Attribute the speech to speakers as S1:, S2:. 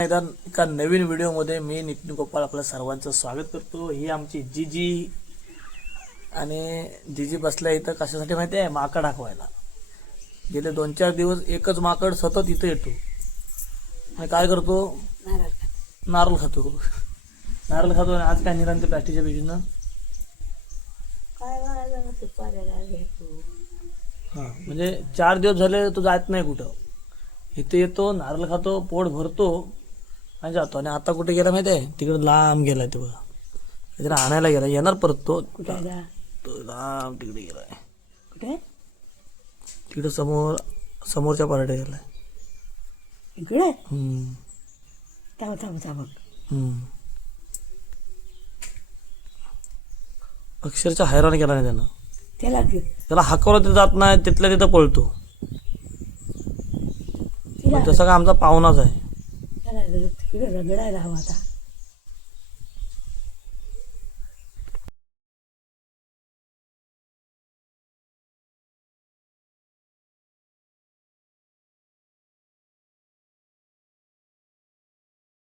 S1: मैदान एका नवीन व्हिडिओमध्ये मी नितीन गोपाळ आपल्या सर्वांचं स्वागत करतो. ही आमची जीजी आणि जीजी बसल्या इथं कशासाठी माहिती आहे? माकड हाकवायला. गेले दोन चार दिवस एकच माकड सतत इथं येतो. आणि काय करतो? नारळ खातो. नारळ खातो. आणि आज काय निरांत प्लास्टिकच्या
S2: घेतो
S1: हां म्हणजे चार दिवस झाले तो जात नाही कुठं. इथे येतो नारळ खातो पोट भरतो. आणि जातो. आणि आता कुठे गेला माहिती आहे? तिकडे लांब गेलाय तो. बघा काहीतरी आणायला गेला येणार परत तो.
S2: कुठे जा?
S1: तो लांब तिकडे गेलाय.
S2: कुठे?
S1: तिकडे समोर समोरच्या पार्ट्या गेलाय.
S2: इकडे?
S1: हम्म,
S2: थांब थांब थांब.
S1: हम्म. अक्षरशः हैराण केला नाही त्यानं.
S2: त्याला घे
S1: त्याला हाकवलं तर जात नाही तिथल्या तिथं पळतो.
S2: तिला
S1: पण तसा का आमचा पाहुणाच आहे.
S2: त्याला तिकडे रगडायला हवा आता.